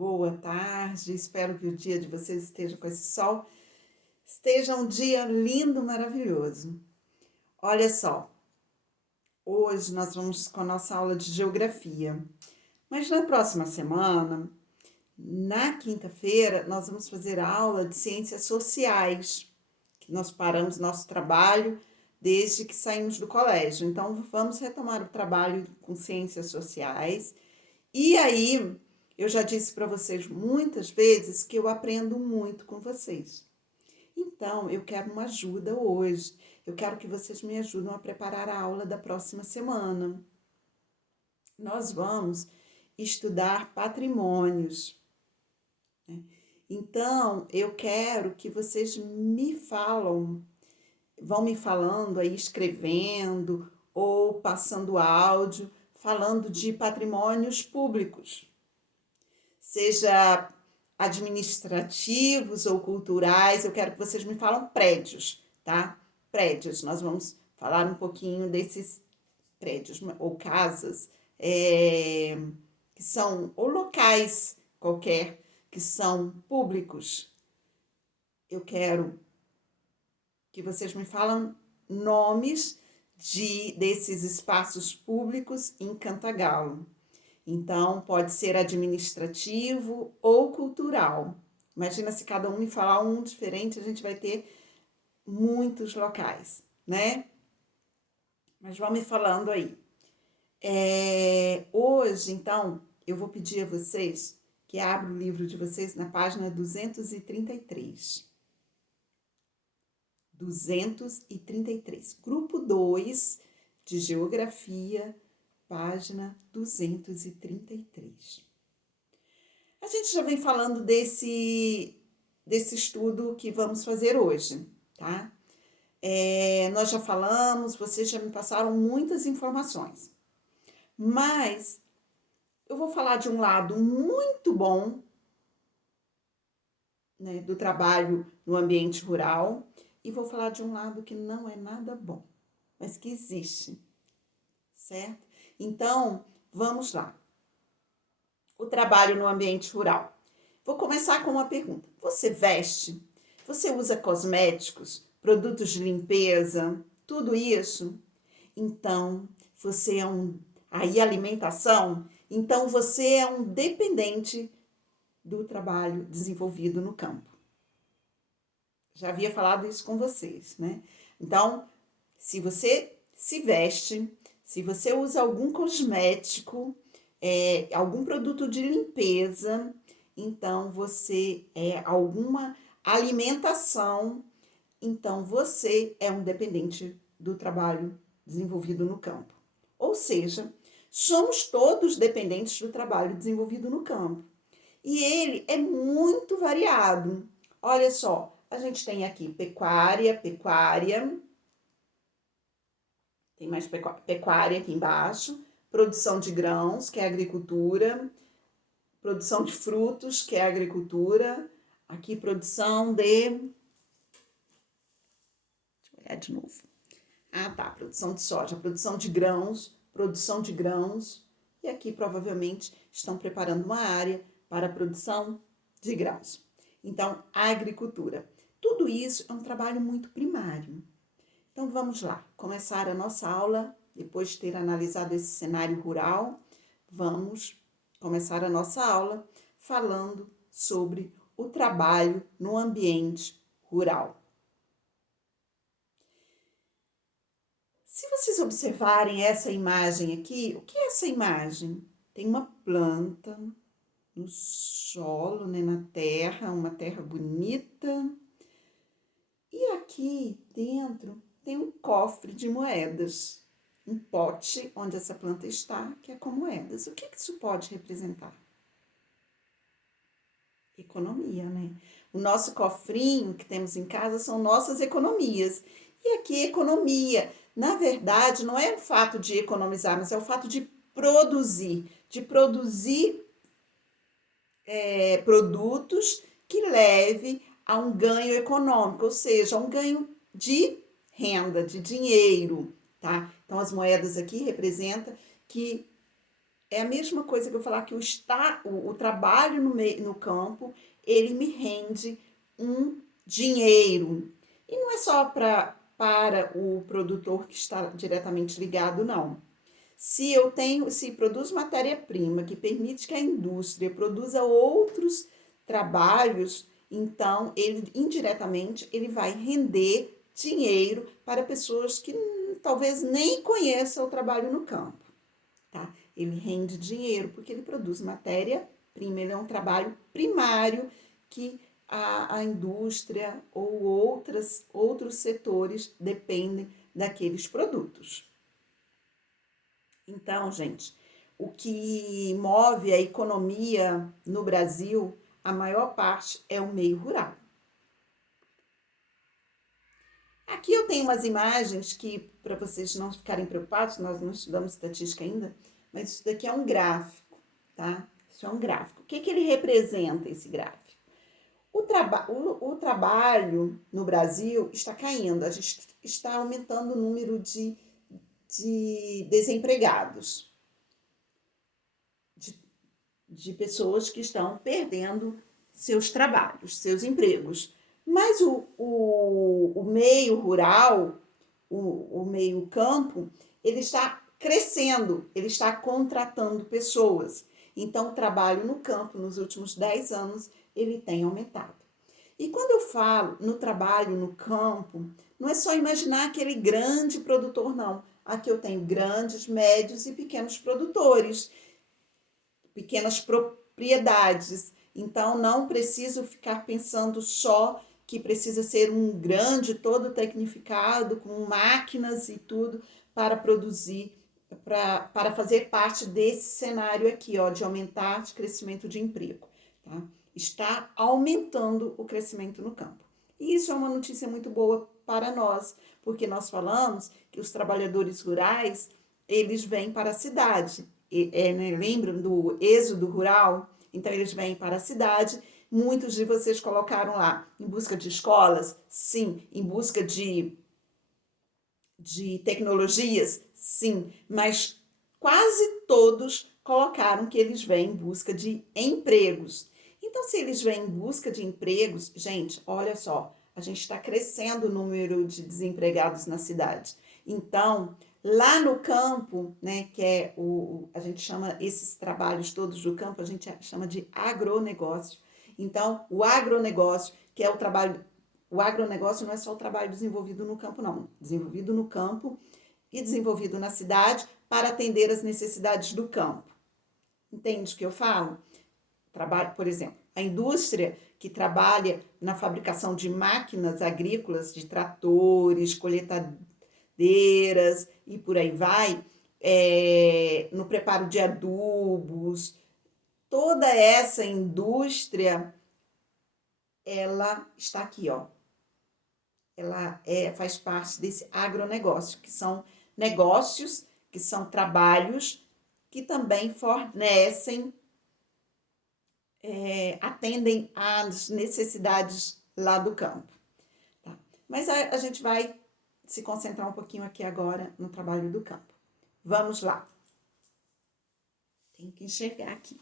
Boa tarde, espero que o dia de vocês esteja com esse sol, esteja um dia lindo, maravilhoso. Olha só, hoje nós vamos com a nossa aula de geografia, mas na próxima semana, na quinta-feira, nós vamos fazer a aula de ciências sociais, que nós paramos nosso trabalho desde que saímos do colégio. Então, vamos retomar o trabalho com ciências sociais. E aí, eu já disse para vocês muitas vezes que eu aprendo muito com vocês. Então, eu quero uma ajuda hoje. Eu quero que vocês me ajudem a preparar a aula da próxima semana. Nós vamos estudar patrimônios. Então, eu quero que vocês vão me falando aí, escrevendo ou passando áudio, falando de patrimônios públicos. Seja administrativos ou culturais, eu quero que vocês me falam prédios, tá? Prédios, nós vamos falar um pouquinho desses prédios ou casas que são, ou locais qualquer, que são públicos. Eu quero que vocês me falam nomes desses espaços públicos em Cantagalo. Então, pode ser administrativo ou cultural. Imagina se cada um me falar um diferente, a gente vai ter muitos locais, né? Mas vão me falando aí. Hoje, então, eu vou pedir a vocês que abram o livro de vocês na página 233. 233. Grupo 2 de Geografia, página 233. A gente já vem falando desse estudo que vamos fazer hoje, tá? Nós já falamos, vocês já me passaram muitas informações, mas eu vou falar de um lado muito bom, né, do trabalho no ambiente rural, e vou falar de um lado que não é nada bom, mas que existe, certo? Então, vamos lá. O trabalho no ambiente rural. Vou começar com uma pergunta. Você veste? Você usa cosméticos, produtos de limpeza, tudo isso? Então, você é alimentação? Então, você é um dependente do trabalho desenvolvido no campo. Já havia falado isso com vocês, né? Então, se você se veste, se você usa algum cosmético, algum produto de limpeza, então você alguma alimentação, então você é um dependente do trabalho desenvolvido no campo. Ou seja, somos todos dependentes do trabalho desenvolvido no campo. E ele é muito variado. Olha só, a gente tem aqui pecuária, tem mais pecuária aqui embaixo, produção de grãos, que é a agricultura, produção de frutos, que é a agricultura, aqui produção de... Deixa eu olhar de novo. Produção de soja, produção de grãos, e aqui provavelmente estão preparando uma área para a produção de grãos. Então, a agricultura. Tudo isso é um trabalho muito primário. Então, vamos lá, começar a nossa aula, depois de ter analisado esse cenário rural, vamos começar a nossa aula falando sobre o trabalho no ambiente rural. Se vocês observarem essa imagem aqui, o que é essa imagem? Tem uma planta no solo, né, na terra, uma terra bonita. E aqui dentro tem um cofre de moedas, um pote onde essa planta está, que é com moedas. O que isso pode representar? Economia, né? O nosso cofrinho que temos em casa são nossas economias. E aqui economia, na verdade, não é o fato de economizar, mas é o fato de produzir produtos que leve a um ganho econômico, ou seja, um ganho de renda, de dinheiro, tá? Então, as moedas aqui representam que É a mesma coisa que eu falar que o trabalho no campo, ele me rende um dinheiro. E não é só para o produtor que está diretamente ligado, não. Se produz matéria-prima que permite que a indústria produza outros trabalhos, então ele indiretamente ele vai render dinheiro para pessoas que talvez nem conheçam o trabalho no campo, tá? Ele rende dinheiro porque ele produz matéria-prima, ele é um trabalho primário que a indústria ou outros setores dependem daqueles produtos. Então, gente, o que move a economia no Brasil, a maior parte é o meio rural. Aqui eu tenho umas imagens que, para vocês não ficarem preocupados, nós não estudamos estatística ainda, mas isso daqui é um gráfico, tá? Isso é um gráfico. O que ele representa, esse gráfico? O trabalho no Brasil está caindo, a gente está aumentando o número de desempregados, de pessoas que estão perdendo seus trabalhos, seus empregos. Mas o meio rural, o meio campo, ele está crescendo, ele está contratando pessoas. Então, o trabalho no campo, nos últimos 10 anos, ele tem aumentado. E quando eu falo no trabalho no campo, não é só imaginar aquele grande produtor, não. Aqui eu tenho grandes, médios e pequenos produtores, pequenas propriedades. Então, não preciso ficar pensando só que precisa ser um grande, todo tecnificado, com máquinas e tudo, para produzir, para fazer parte desse cenário aqui, ó, de aumentar o crescimento de emprego. Tá? Está aumentando o crescimento no campo. E isso é uma notícia muito boa para nós, porque nós falamos que os trabalhadores rurais, eles vêm para a cidade. Né, lembram do êxodo rural? Então, eles vêm para a cidade. Muitos de vocês colocaram lá, em busca de escolas? Sim. Em busca de tecnologias? Sim. Mas quase todos colocaram que eles vêm em busca de empregos. Então, se eles vêm em busca de empregos, gente, olha só, a gente está crescendo o número de desempregados na cidade. Então, lá no campo, né, que é a gente chama esses trabalhos todos do campo, a gente chama de agronegócio. Então, o agronegócio, que é o agronegócio não é só o trabalho desenvolvido no campo, não. Desenvolvido no campo e desenvolvido na cidade para atender as necessidades do campo. Entende o que eu falo? Trabalho, por exemplo, a indústria que trabalha na fabricação de máquinas agrícolas, de tratores, colheitadeiras e por aí vai, no preparo de adubos, toda essa indústria, ela está aqui, ó. Ela faz parte desse agronegócio, que são negócios, que são trabalhos que também fornecem, atendem às necessidades lá do campo. Tá? Mas a gente vai se concentrar um pouquinho aqui agora no trabalho do campo. Vamos lá. Tem que enxergar aqui.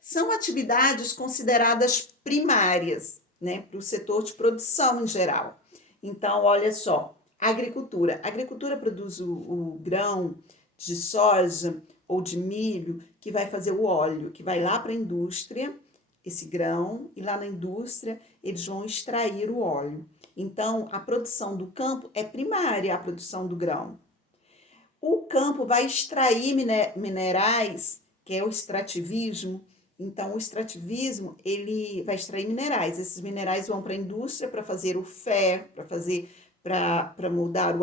São atividades consideradas primárias, né, para o setor de produção em geral. Então, olha só, agricultura. A agricultura produz o grão de soja ou de milho que vai fazer o óleo, que vai lá para a indústria, esse grão, e lá na indústria eles vão extrair o óleo. Então, a produção do campo é primária, a produção do grão. O campo vai extrair minerais, que é o extrativismo. Então, o extrativismo, ele vai extrair minerais. Esses minerais vão para a indústria para fazer o ferro, para moldar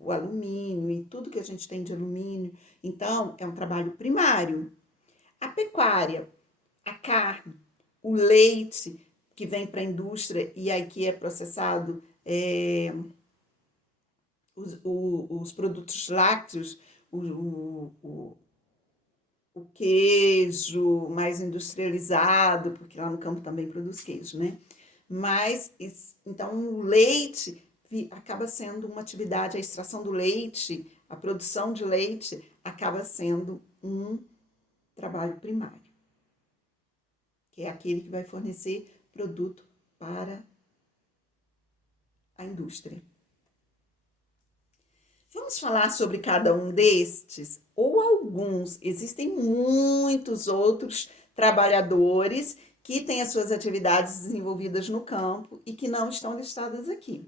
o alumínio e tudo que a gente tem de alumínio. Então, é um trabalho primário. A pecuária, a carne, o leite, que vem para a indústria e aqui é processado, os produtos lácteos, o queijo mais industrializado, porque lá no campo também produz queijo, né? Mas, então, o leite acaba sendo uma atividade, a extração do leite, a produção de leite acaba sendo trabalho primário, que é aquele que vai fornecer produto para a indústria. Vamos falar sobre cada um destes ou alguns. Existem muitos outros trabalhadores que têm as suas atividades desenvolvidas no campo e que não estão listadas aqui.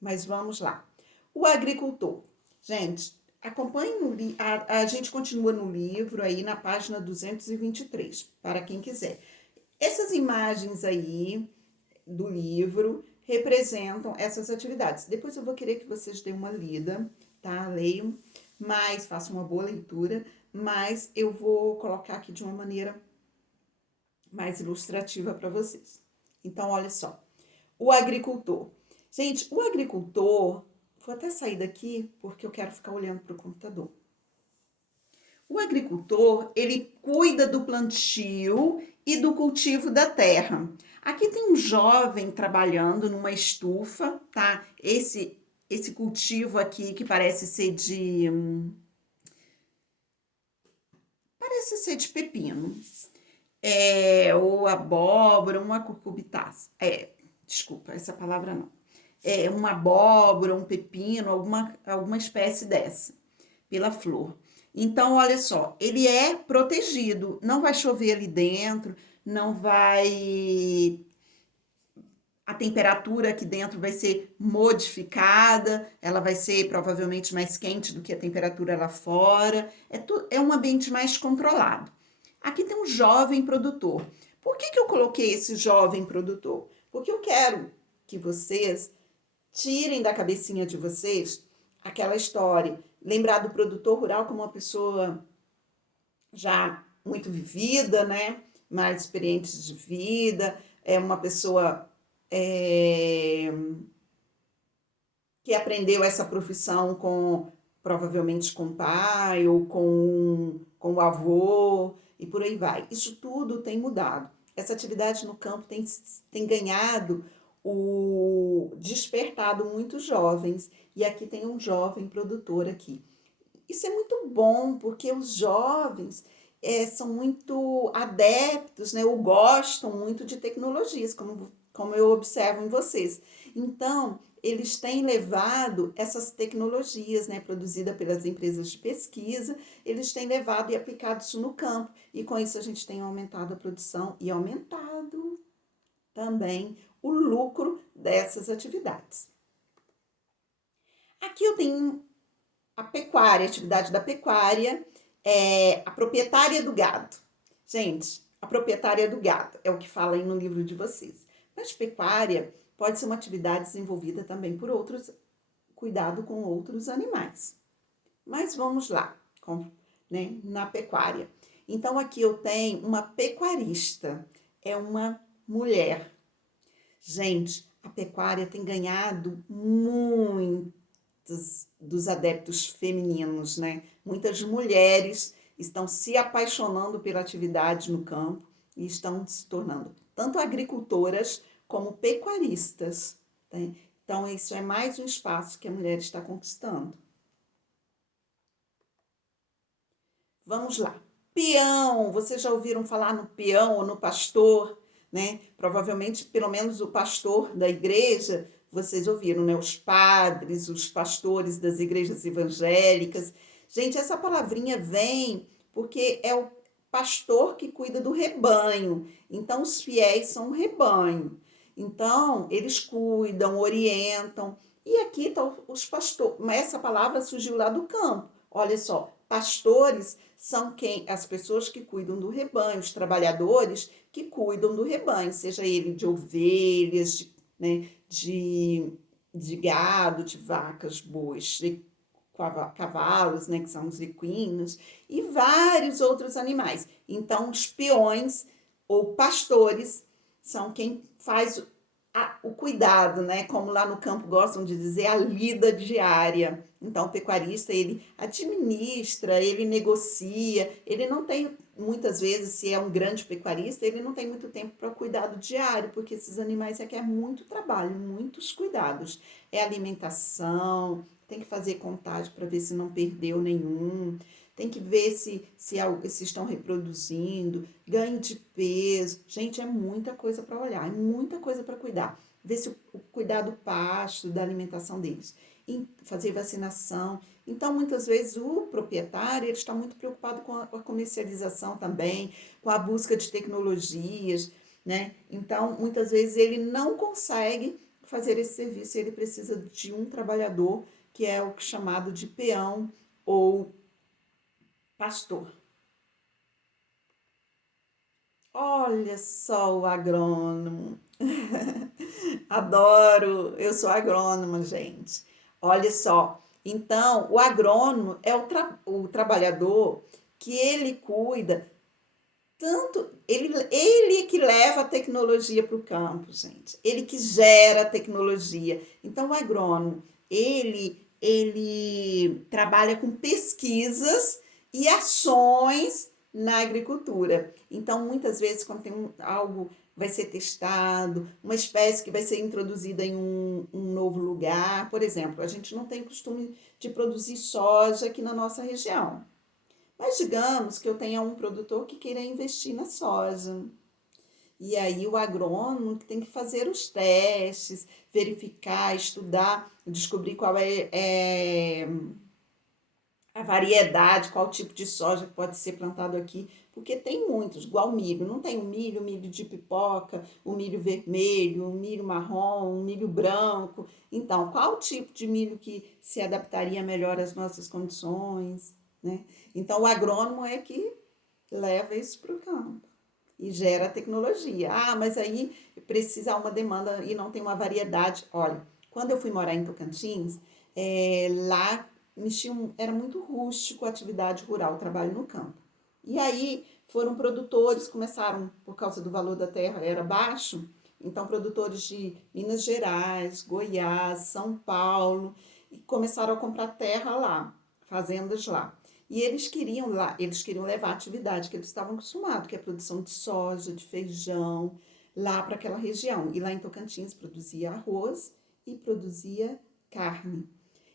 Mas vamos lá. O agricultor. Gente, acompanhe a gente continua no livro aí na página 223, para quem quiser. Essas imagens aí do livro representam essas atividades. Depois eu vou querer que vocês deem uma lida, tá? Leiam, mas façam uma boa leitura, mas eu vou colocar aqui de uma maneira mais ilustrativa para vocês. Então, olha só. O agricultor. Gente, o agricultor, vou até sair daqui porque eu quero ficar olhando para o computador. O agricultor, ele cuida do plantio e do cultivo da terra. Aqui tem um jovem trabalhando numa estufa, tá? Esse cultivo aqui que parece ser de pepino. Ou abóbora, uma cucurbitácea. Desculpa, essa palavra não. Uma abóbora, um pepino, alguma espécie dessa, pela flor. Então, olha só, ele é protegido, não vai chover ali dentro, não vai... A temperatura aqui dentro vai ser modificada, ela vai ser provavelmente mais quente do que a temperatura lá fora, é um ambiente mais controlado. Aqui tem um jovem produtor. Por que eu coloquei esse jovem produtor? Porque eu quero que vocês tirem da cabecinha de vocês aquela história, lembrar do produtor rural como uma pessoa já muito vivida, né? Mais experiente de vida, é uma pessoa que aprendeu essa profissão provavelmente com o pai ou com o avô e por aí vai. Isso tudo tem mudado. Essa atividade no campo tem ganhado despertado muitos jovens, e aqui tem um jovem produtor aqui. Isso é muito bom, porque os jovens são muito adeptos, né, ou gostam muito de tecnologias, como eu observo em vocês. Então, eles têm levado essas tecnologias, né, produzidas pelas empresas de pesquisa, eles têm levado e aplicado isso no campo, e com isso a gente tem aumentado a produção e aumentado também o lucro dessas atividades. Aqui eu tenho a pecuária, a atividade da pecuária, a proprietária do gado. Gente, a proprietária do gado é o que fala aí no livro de vocês. Mas pecuária pode ser uma atividade desenvolvida também por cuidado com outros animais. Mas vamos lá, na pecuária. Então, aqui eu tenho uma pecuarista, é uma mulher. Gente, a pecuária tem ganhado muitos dos adeptos femininos, né? Muitas mulheres estão se apaixonando pela atividade no campo e estão se tornando tanto agricultoras como pecuaristas, né? Então, isso é mais um espaço que a mulher está conquistando. Vamos lá. Peão, vocês já ouviram falar no peão ou no pastor, né? Provavelmente, pelo menos o pastor da igreja, vocês ouviram, né? Os padres, os pastores das igrejas evangélicas. Gente, essa palavrinha vem porque é o pastor que cuida do rebanho. Então, os fiéis são um rebanho. Então, eles cuidam, orientam. E aqui estão os pastores. Mas essa palavra surgiu lá do campo. Olha só, pastores são as pessoas que cuidam do rebanho, os trabalhadores que cuidam do rebanho, seja ele de ovelhas, de gado, de vacas, bois, de cavalos, né, que são os equinos, e vários outros animais. Então, os peões ou pastores são quem faz o cuidado, né? Como lá no campo gostam de dizer, a lida diária. Então, o pecuarista, ele administra, ele negocia, ele não tem, muitas vezes, se é um grande pecuarista, ele não tem muito tempo para o cuidado diário, porque esses animais requerem muito trabalho, muitos cuidados. É alimentação, tem que fazer contagem para ver se não perdeu nenhum, tem que ver se estão reproduzindo, ganho de peso. Gente, é muita coisa para olhar, é muita coisa para cuidar. Ver se o cuidar do pasto, da alimentação deles, fazer vacinação. Então, muitas vezes, o proprietário ele está muito preocupado com a comercialização também, com a busca de tecnologias, né? Então, muitas vezes, ele não consegue fazer esse serviço, ele precisa de um trabalhador, que é o chamado de peão ou pastor. Olha só o agrônomo. Adoro, eu sou agrônoma, gente. Olha só. Então, o agrônomo é o trabalhador que ele cuida tanto. Ele que leva a tecnologia para o campo, gente. Ele que gera a tecnologia. Então, o agrônomo, ele trabalha com pesquisas e ações na agricultura. Então, muitas vezes, quando tem algo vai ser testado, uma espécie que vai ser introduzida em um novo lugar. Por exemplo, a gente não tem o costume de produzir soja aqui na nossa região. Mas digamos que eu tenha um produtor que queira investir na soja. E aí o agrônomo tem que fazer os testes, verificar, estudar, descobrir qual é a variedade, qual tipo de soja que pode ser plantado aqui, porque tem muitos, igual milho. Não tem o milho de pipoca, o milho vermelho, o milho marrom, o milho branco. Então, qual tipo de milho que se adaptaria melhor às nossas condições, né? Então, o agrônomo é que leva isso para o campo e gera tecnologia. Ah, mas aí precisa uma demanda e não tem uma variedade. Olha, quando eu fui morar em Tocantins, lá era muito rústico a atividade rural, o trabalho no campo. E aí foram produtores, começaram, por causa do valor da terra era baixo, então produtores de Minas Gerais, Goiás, São Paulo, e começaram a comprar terra lá, fazendas lá. E eles queriam levar a atividade que eles estavam acostumados, que é a produção de soja, de feijão, lá para aquela região. E lá em Tocantins produzia arroz e produzia carne.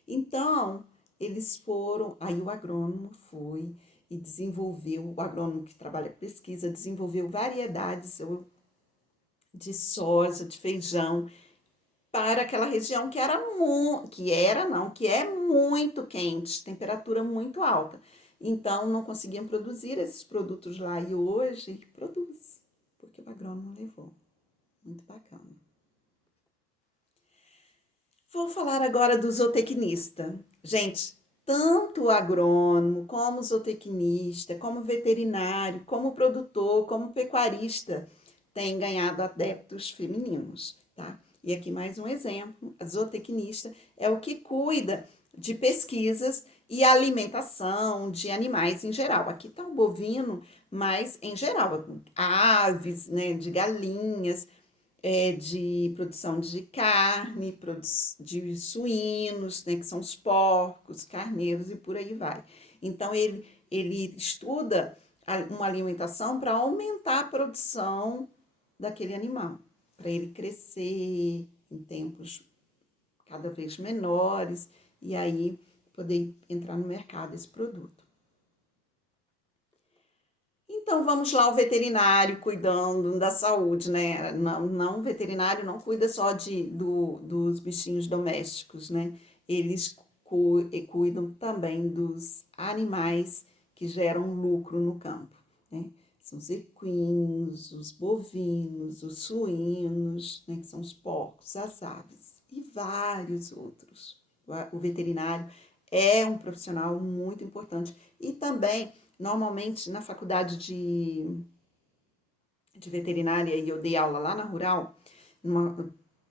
Então, eles foram, aí o agrônomo foi e desenvolveu, o agrônomo que trabalha com pesquisa, desenvolveu variedades de soja, de feijão, para aquela região que é muito quente, temperatura muito alta. Então, não conseguiam produzir esses produtos lá e hoje produz, porque o agrônomo levou. Muito bacana. Vou falar agora do zootecnista. Gente, tanto o agrônomo, como o zootecnista, como o veterinário, como o produtor, como o pecuarista têm ganhado adeptos femininos, tá? E aqui mais um exemplo, a zootecnista é o que cuida de pesquisas e alimentação de animais em geral. Aqui está o bovino, mas em geral, aves, né, de galinhas, de produção de carne, de suínos, né, que são os porcos, carneiros e por aí vai. Então, ele estuda uma alimentação para aumentar a produção daquele animal, para ele crescer em tempos cada vez menores e aí poder entrar no mercado esse produto. Então vamos lá, o veterinário cuidando da saúde, né? Não, o veterinário não cuida só dos bichinhos domésticos, né? Eles cuidam também dos animais que geram lucro no campo, né? São os equinos, os bovinos, os suínos, né? Que são os porcos, as aves e vários outros. O veterinário é um profissional muito importante e também normalmente, na faculdade de veterinária, e eu dei aula lá na Rural,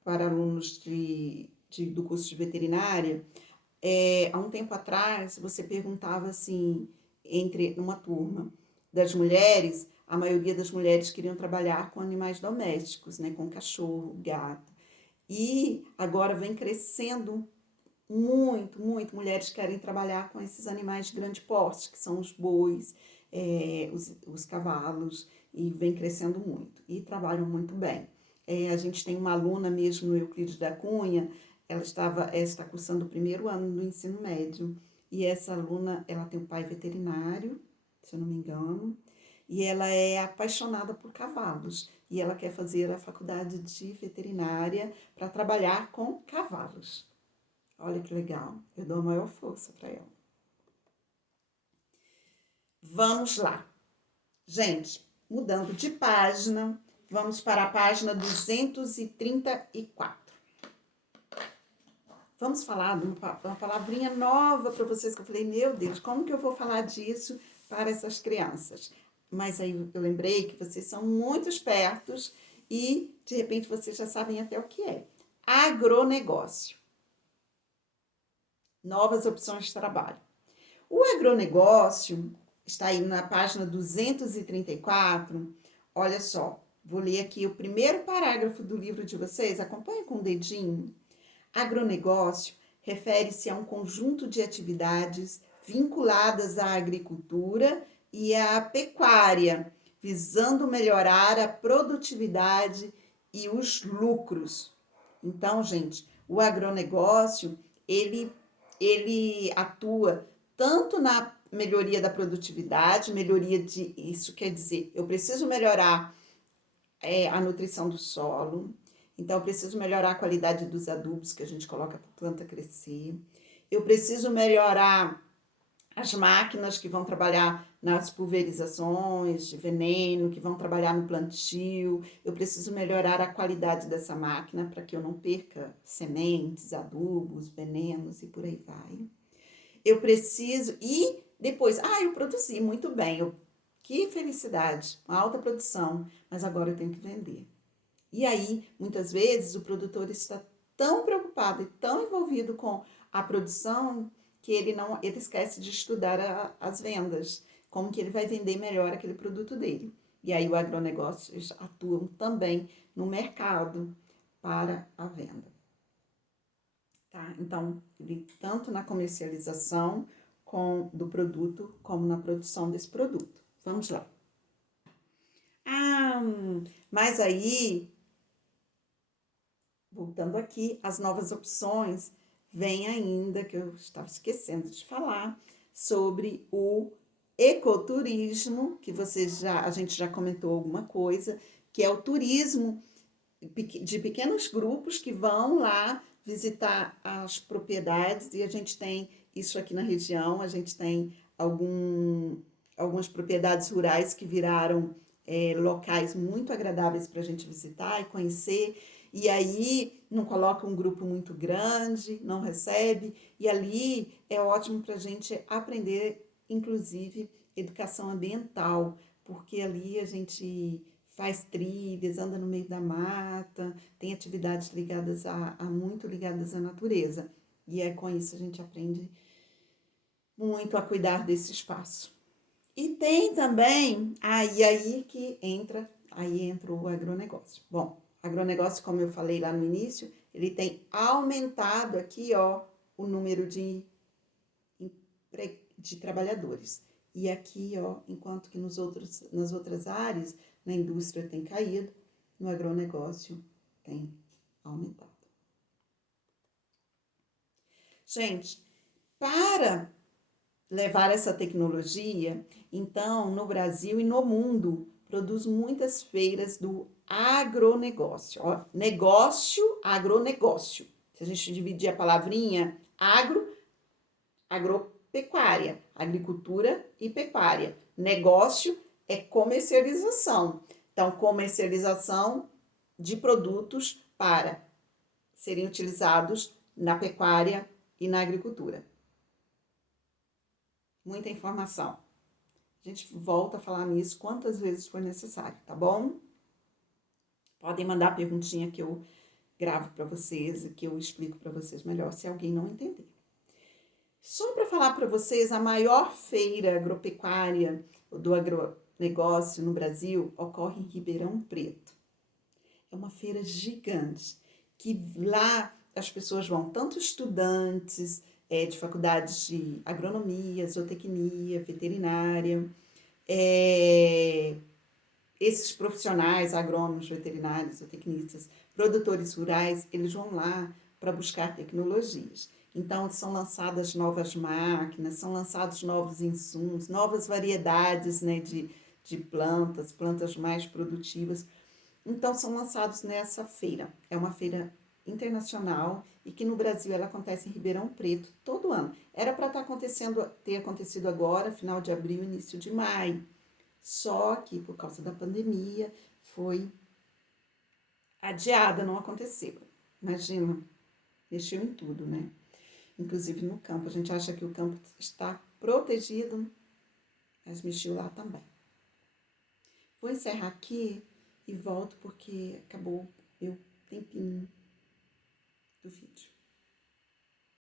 para alunos do curso de veterinária, há um tempo atrás, você perguntava assim, entre uma turma das mulheres, a maioria das mulheres queriam trabalhar com animais domésticos, né, com cachorro, gato. E agora vem crescendo muito mulheres querem trabalhar com esses animais de grande porte, que são os bois, os cavalos, e vem crescendo muito. E trabalham muito bem. A gente tem uma aluna mesmo no Euclides da Cunha, ela está cursando o primeiro ano do ensino médio, e essa aluna, ela tem um pai veterinário, se eu não me engano, e ela é apaixonada por cavalos, e ela quer fazer a faculdade de veterinária para trabalhar com cavalos. Olha que legal, eu dou a maior força para ela. Vamos lá. Gente, mudando de página, vamos para a página 234. Vamos falar de uma palavrinha nova para vocês, que eu falei, meu Deus, como que eu vou falar disso para essas crianças? Mas aí eu lembrei que vocês são muito espertos e, de repente, vocês já sabem até o que é. Agronegócio. Novas opções de trabalho. O agronegócio está aí na página 234. Olha só, vou ler aqui o primeiro parágrafo do livro de vocês. Acompanhe com o dedinho. Agronegócio refere-se a um conjunto de atividades vinculadas à agricultura e à pecuária, visando melhorar a produtividade e os lucros. Então, gente, o agronegócio, ele atua tanto na melhoria da produtividade, isso quer dizer, eu preciso melhorar a nutrição do solo, então eu preciso melhorar a qualidade dos adubos que a gente coloca para a planta crescer, eu preciso melhorar as máquinas que vão trabalhar nas pulverizações de veneno, que vão trabalhar no plantio, eu preciso melhorar a qualidade dessa máquina para que eu não perca sementes, adubos, venenos e por aí vai. Eu preciso, e depois, eu produzi muito bem, que felicidade, uma alta produção, mas agora eu tenho que vender. E aí, muitas vezes, o produtor está tão preocupado e tão envolvido com a produção que ele esquece de estudar as vendas, como que ele vai vender melhor aquele produto dele. E aí o agronegócio atua também no mercado para a venda. Tá? Então, ele tanto na comercialização do produto, como na produção desse produto. Vamos lá. Mas aí, voltando aqui, as novas opções, vem ainda, que eu estava esquecendo de falar, sobre o ecoturismo, que a gente já comentou alguma coisa, que é o turismo de pequenos grupos que vão lá visitar as propriedades, e a gente tem isso aqui na região, a gente tem algumas propriedades rurais que viraram locais muito agradáveis para a gente visitar e conhecer, e aí não coloca um grupo muito grande, não recebe, e ali é ótimo para a gente aprender, inclusive, educação ambiental, porque ali a gente faz trilhas, anda no meio da mata, tem atividades muito ligadas à natureza. E com isso a gente aprende muito a cuidar desse espaço. E tem também, aí entra o agronegócio. Bom, agronegócio, como eu falei lá no início, ele tem aumentado aqui, o número de trabalhadores. E aqui, enquanto que nas outras áreas, na indústria tem caído, no agronegócio tem aumentado. Gente, para levar essa tecnologia, então, no Brasil e no mundo, produz muitas feiras do agronegócio. Agronegócio. Se a gente dividir a palavrinha, agropecuária, agricultura e pecuária. Negócio é comercialização. Então, comercialização de produtos para serem utilizados na pecuária e na agricultura. Muita informação. A gente volta a falar nisso quantas vezes for necessário, tá bom? Podem mandar perguntinha que eu gravo para vocês, que eu explico para vocês melhor, se alguém não entender. Só para falar para vocês, a maior feira agropecuária do agronegócio no Brasil ocorre em Ribeirão Preto. É uma feira gigante, que lá as pessoas vão, tanto estudantes de faculdades de agronomia, zootecnia, veterinária, esses profissionais, agrônomos, veterinários, zootecnistas, produtores rurais, eles vão lá para buscar tecnologias. Então, são lançadas novas máquinas, são lançados novos insumos, novas variedades, né, de plantas mais produtivas. Então, são lançados nessa feira. É uma feira internacional e que no Brasil ela acontece em Ribeirão Preto todo ano. Era para ter acontecido agora, final de abril, início de maio. Só que por causa da pandemia foi adiada, não aconteceu. Imagina, mexeu em tudo, né? Inclusive no campo. A gente acha que o campo está protegido, mas mexeu lá também. Vou encerrar aqui e volto porque acabou meu tempinho do vídeo.